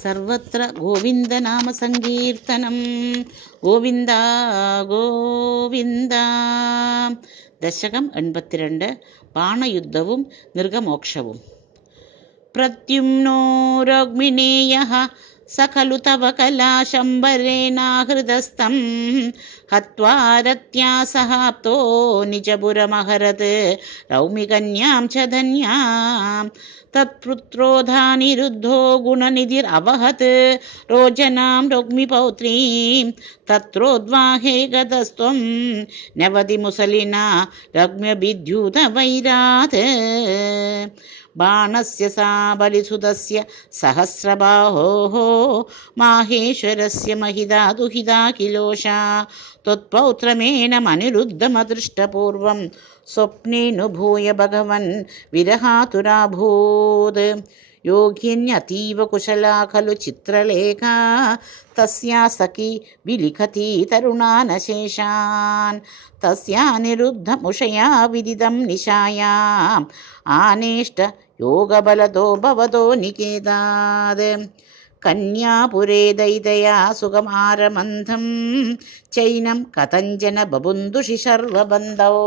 സർവത്ര ഗോവിന്ദനാമസങ്കീർത്തനം. ഗോവിന്ദ ഗോവിന്ദ. ദശകം 82. ബാണയുദ്ധവും നൃഗമോക്ഷവും. പ്രദ്യുമ്നോ രോഗ്മിണേയഃ സഖലു തവ കലാശംബരേണാഹൃതസ്ഥം ഹത്വാ രത്യാസഹാപ്തോ നിജപുരമഹരത് രൗമികന്യാം ച ധന്യാം തത്പുത്രോധാനിരുദ്ധോ ഗുണനിധിരവഹത് रोचनां रग्मिपौत्रीं तत्रोद्वाहे गतस्त्वं नवति मुसलिना रग्म्यभिद्युतवैरात् बाणस्य सा बलिसुतस्य सहस्रबाहोः माहेश्वरस्य महिदा दुहिता किलोषा त्वत्पौत्रमेनमनिरुद्धमदृष्टपूर्वं स्वप्नेऽनुभूय भगवन् विरहातुराभूत् योगिन्यतीव कुशला खलु चित्रलेखा तस्या सखी विलिखति तरुणानशेषान् तस्या निरुद्धमुषया विदितं निशायाम् आनेष्ट योगबलतो भवतो निकेतात् कन्यापुरे दयितया सुगमारमन्थं चैनं कथञ्चन बबुन्धुषि सर्वबन्धौ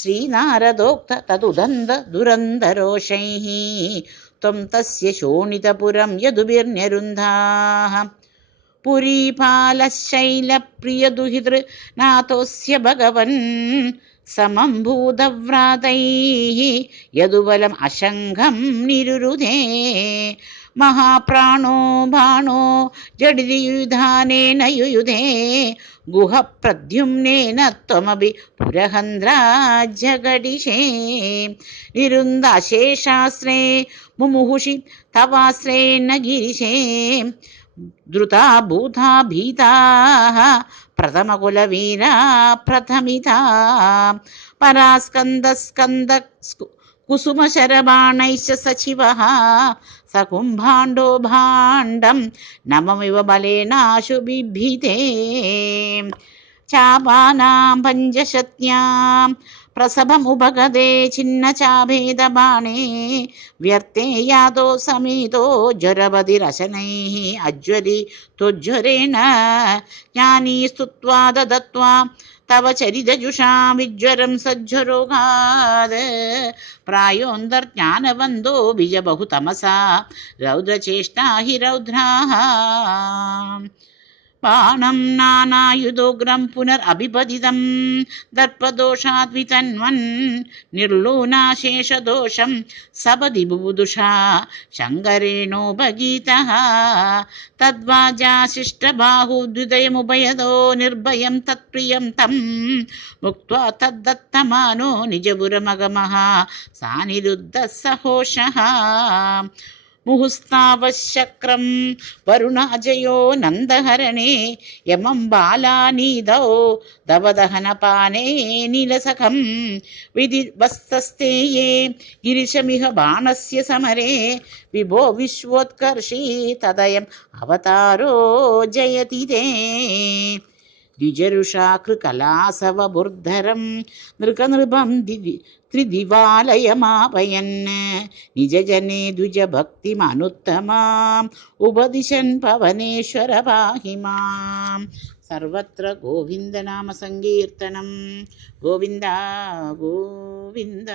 श्रीनारदोक्त तदुदन्त दुरन्तरोषैः त्वं तस्य शोणितपुरं यदुभिर्न्यरुन्धाः पुरीपालशैलप्रियदुहितृनाथोऽस्य भगवन् समं भूतव्रातैः यदुबलम् अशङ्घं निरुरुधे महाप्राणो बाणो जडियुधानेन युयुधे गुहप्रद्युम्नेन त्वमपि पुरहन्द्राज्यगडिशे निरुन्दाशेषास्त्रे मुमुहुषि तवास्त्रेण गिरिशे द्रुता भूता भीताः प्रथमकुलवीरा प्रथमिता परास्कन्दस्कन्द कुसुमशरबाणैश्च सचिवः सकुम्भाण्डो भाण्डं नममिव बलेनाशु बिभीते चापानां पञ्चशत्यां प्रसभमुपगते छिन्नचाभेदबाणे व्यर्थे यातो समीतो ज्वरबधिरशनैः अज्वरि त्वज्वरेण ज्ञानी स्तुत्वा दत्त्वा तव चरितजुषां विज्वरं सज्वरोगात् प्रायोऽन्तर्ज्ञानवन्दो बीजबहुतमसा रौद्रचेष्टा हि रौद्राः बाणं नानायुधोग्रं पुनरभिपतितं दर्पदोषाद्वितन्वन् निर्लूनाशेषदोषं सपदि बुबुदुषा शङ्करेणोपगीतः तद्वाजाशिष्टबाहुद्विदयमुभयतो निर्भयं तत्प्रियं तं मुक्त्वा तद्दत्तमानो निजपुरमगमः सानिरुद्धः सहोषः मुहुस्तावशक्रं वरुणाजयो नन्दहरणे यमं बालानीदौ दवदहनपाने नीलसखं विधिवस्तस्तेये गिरिशमिह बाणस्य समरे विभो विश्वोत्कर्षी तदयम् अवतारो जयति ते द्विजरुषाकृकलासवबुर्धरं नृकनृपं त्रिदिवालयमापयन् निजजने द्विजभक्तिमनुत्तमाम् उपदिशन् पवनेश्वर पाहि माम्. सर्वत्र गोविन्दनामसङ्कीर्तनं. गोविन्द गोविन्द.